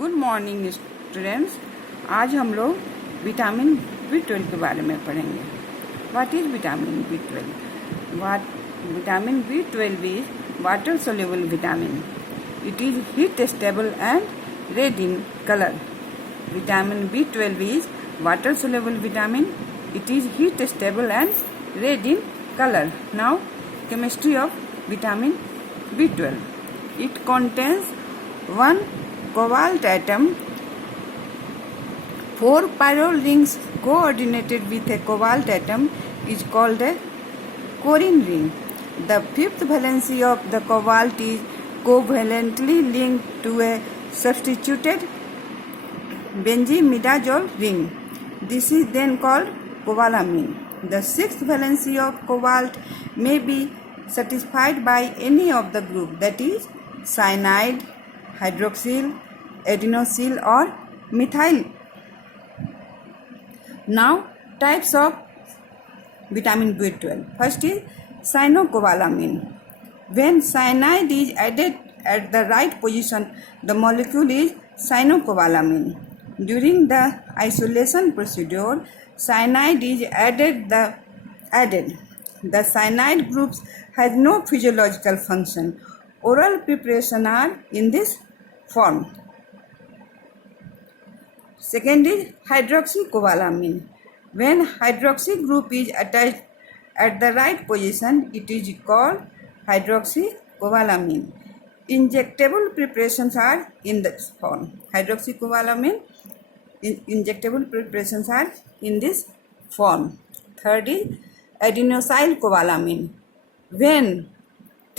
Good morning students. आज हम लोग विटामिन B12 के बारे में पढ़ेंगे। What is vitamin B12? Vitamin B12 is water soluble vitamin. It is heat stable and red in colour. Vitamin B12 is water soluble vitamin. It is heat stable and red in colour. Now chemistry of vitamin B12. It contains one cobalt atom, 4 pyrrole rings coordinated with a cobalt atom is called a chlorine ring. The fifth valency of the cobalt is covalently linked to a substituted benzimidazole ring. This is then called cobalamin. The sixth valency of cobalt may be satisfied by any of the group, that is cyanide, hydroxyl, adenosyl or methyl. Now types of vitamin B12. First is cyanocobalamin. When cyanide is added at the right position, the molecule is cyanocobalamin. During the isolation procedure, cyanide is added. The cyanide groups has no physiological function. Oral preparation are in this form. Second is hydroxycobalamin. When hydroxy group is attached at the right position, it is called hydroxycobalamin. Injectable preparations are in this form. Hydroxycobalamin injectable preparations are in this form. Third is adenosylcobalamin. When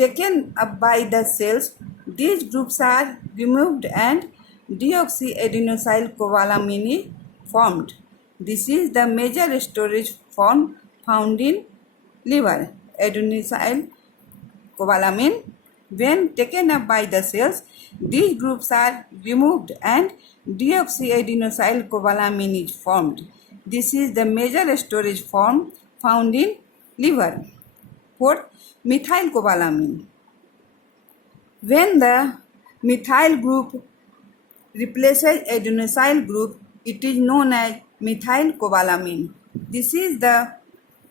taken up by the cells, these groups are removed and deoxyadenosylcobalamin is formed. This is the major storage form found in liver. Adenosylcobalamin, when taken up by the cells, these groups are removed and deoxyadenosylcobalamin is formed. This is the major storage form found in liver. Fourth, methylcobalamin. When the methyl group replaces adenosyl group, it is known as methylcobalamin. This is the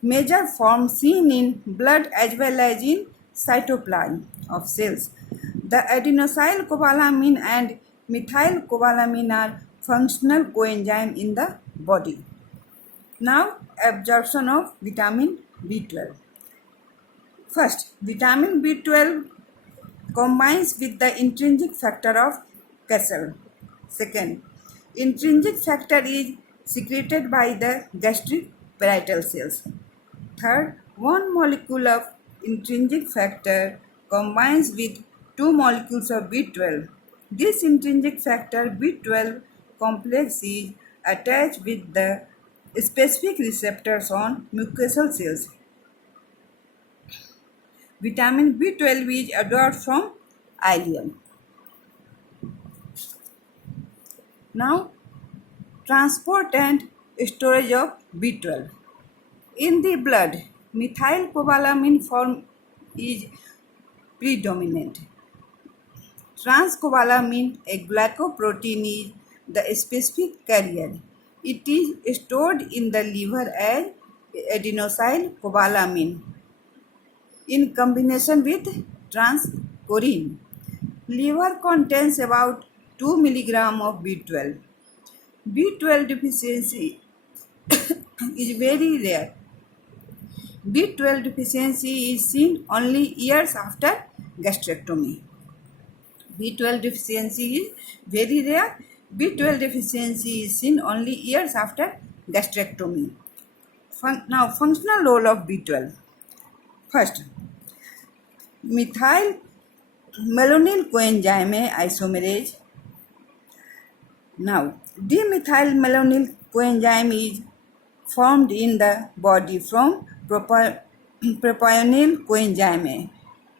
major form seen in blood as well as in cytoplasm of cells. The adenosylcobalamin and methylcobalamin are functional coenzyme in the body. Now, absorption of vitamin B12. First, vitamin B12 combines with the intrinsic factor of Cassel. Second, intrinsic factor is secreted by the gastric parietal cells. Third, one molecule of intrinsic factor combines with 2 molecules of B12. This intrinsic factor B12 complex is attached with the specific receptors on mucosal cells. Vitamin B12 is absorbed from ileum. Now, transport and storage of B12. In the blood, methylcobalamin form is predominant. Transcobalamin, a glycoprotein, is the specific carrier. It is stored in the liver as adenosylcobalamin in combination with transcorine. Liver contains about 2 mg of B12. B12 deficiency is very rare. B12 deficiency is seen only years after gastrectomy. B12 deficiency is very rare. B12 deficiency is seen only years after gastrectomy. Now, functional role of B12. First, methyl malonyl coenzyme isomerase. Now, dimethyl coenzyme is formed in the body from propionyl coenzyme.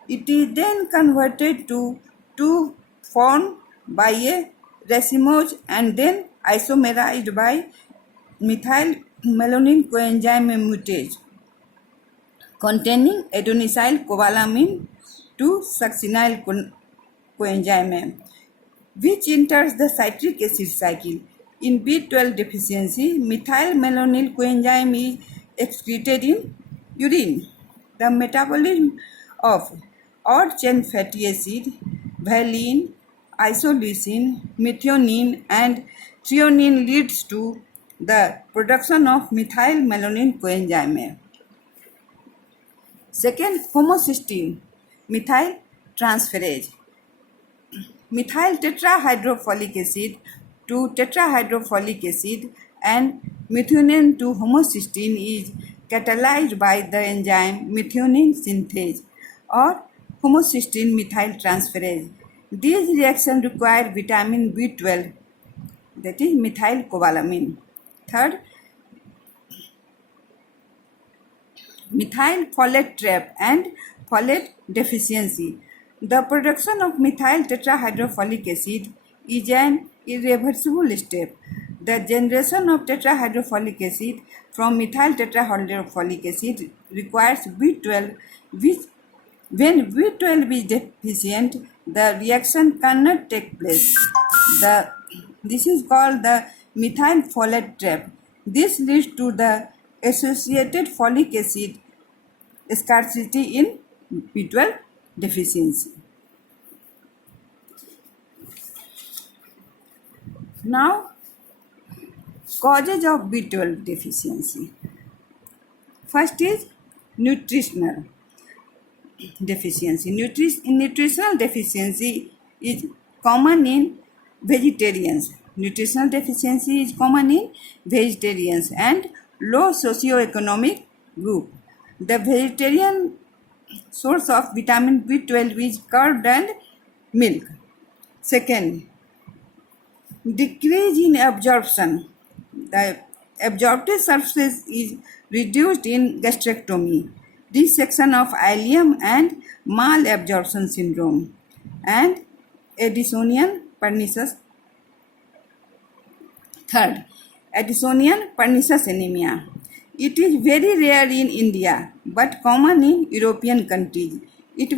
It is then converted to 2 formed by a racemose and then isomerized by methyl malonyl coenzyme mutase containing adenosylcobalamin to succinyl coenzyme. which enters the citric acid cycle. In B12 deficiency, methylmalonyl coenzyme is excreted in urine. The metabolism of odd chain fatty acid, valine, isoleucine, methionine, and threonine leads to the production of methylmalonyl coenzyme. Second, homocysteine methyl transferase. Methyl tetrahydrofolic acid to tetrahydrofolic acid and methionine to homocysteine is catalyzed by the enzyme methionine synthase or homocysteine methyl transferase. These reactions require vitamin B12, that is methylcobalamin. Third, methyl folate trap and folate deficiency. The production of methyl tetrahydrofolic acid is an irreversible step. The generation of tetrahydrofolic acid from methyl tetrahydrofolic acid requires B12, which when B12 is deficient, the reaction cannot take place. This is called the methyl folate trap. This leads to the associated folic acid scarcity in B12 deficiency. Now, causes of B12 deficiency. First is nutritional deficiency. Nutritional deficiency is common in vegetarians. Nutritional deficiency is common in vegetarians and low socioeconomic group. The vegetarian source of vitamin B12 is curd and milk. Second, decrease in absorption. The absorptive surface is reduced in gastrectomy, dissection of ileum and malabsorption syndrome, and Addisonian pernicious. Third, Addisonian pernicious anemia. It is very rare in India but common in European countries. It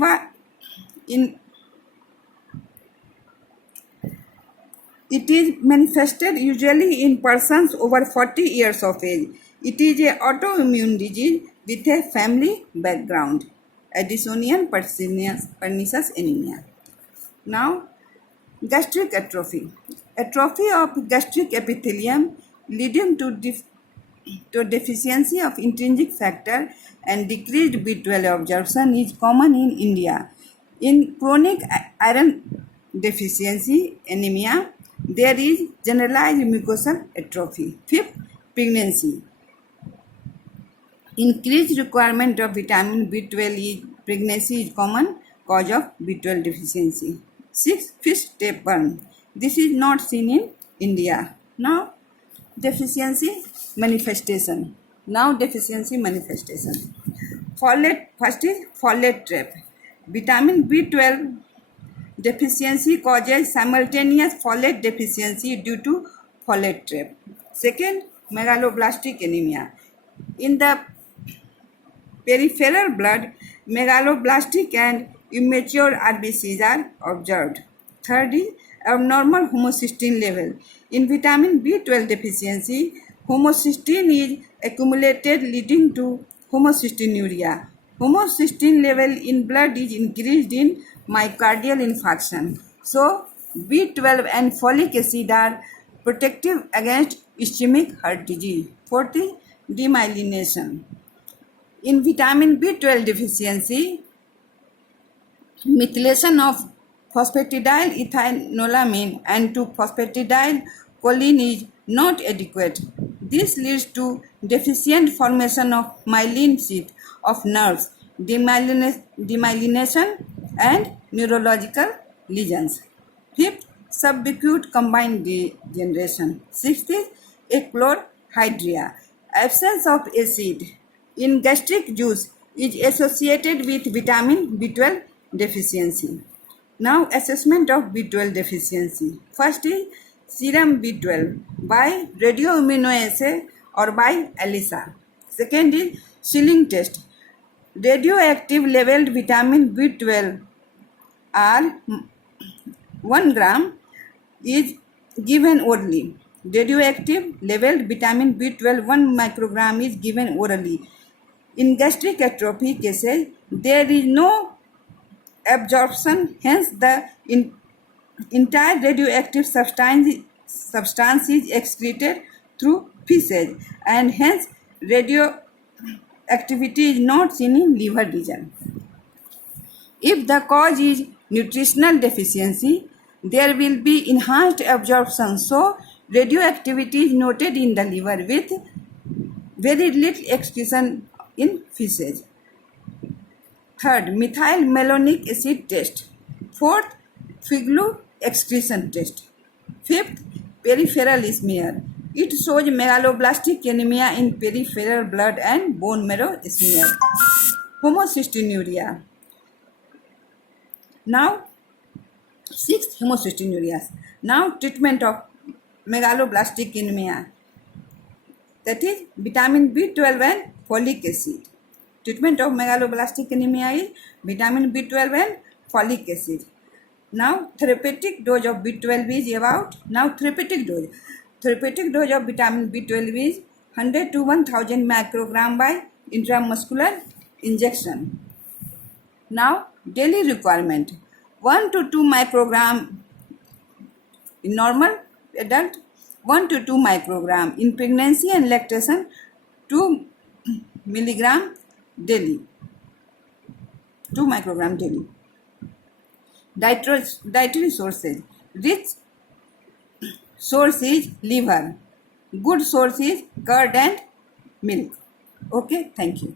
is manifested usually in persons over 40 years of age. It is an autoimmune disease with a family background. Addisonian pernicious anemia. Now, gastric atrophy. Atrophy of gastric epithelium leading to deficiency of intrinsic factor and decreased B12 absorption is common in India. In chronic iron deficiency anemia, there is generalized mucosal atrophy. Fifth, pregnancy. Increased requirement of vitamin B12 in pregnancy is common cause of B12 deficiency. Sixth, fish tapeworm. This is not seen in India. Now, deficiency manifestation. Folate, first is folate trap. Vitamin B12 deficiency causes simultaneous folate deficiency due to folate trap. Second, megaloblastic anemia. In the peripheral blood, megaloblastic and immature RBCs are observed. Third is abnormal homocysteine level. In vitamin B12 deficiency, homocysteine is accumulated leading to homocystinuria. Homocysteine level in blood is increased in myocardial infarction. So, B12 and folic acid are protective against ischemic heart disease. Fourth is demyelination. In vitamin B12 deficiency, methylation of phosphatidyl ethanolamine and to phosphatidyl choline is not adequate. This leads to deficient formation of myelin sheath of nerves, demyelination and neurological lesions. Fifth, subacute combined degeneration. Sixth is achlorhydria. Absence of acid in gastric juice is associated with vitamin B12 deficiency. Now, assessment of B12 deficiency. First is serum B12 by radioimmunoassay or by ELISA. Second is Schilling test. Radioactive leveled vitamin B12 are 1 gram is given orally. Radioactive labeled vitamin B12 1 microgram is given orally. In gastric atrophy cases, there is no absorption, hence the entire radioactive substance is excreted through feces, and hence radioactivity is not seen in liver region. If the cause is nutritional deficiency, there will be enhanced absorption, so radioactivity is noted in the liver with very little excretion in feces. Third, methyl malonic acid test. Fourth, Figlu excretion test. Fifth, peripheral smear. It shows megaloblastic anemia in peripheral blood and bone marrow smear. Homocystinuria. Now, sixth, homocystinuria. Now, treatment of megaloblastic anemia. That is vitamin B12 and folic acid. Treatment of megaloblastic anemia is vitamin B12 and folic acid. Now, therapeutic dose of B12 is about, therapeutic dose of vitamin B12 is 100 to 1000 microgram by intramuscular injection. Now, daily requirement 1 to 2 microgram in normal adult, 1 to 2 microgram in pregnancy and lactation, 2 milligram daily, 2 microgram daily. Dietary sources. Rich source is liver. Good source is curd and milk. Okay, thank you.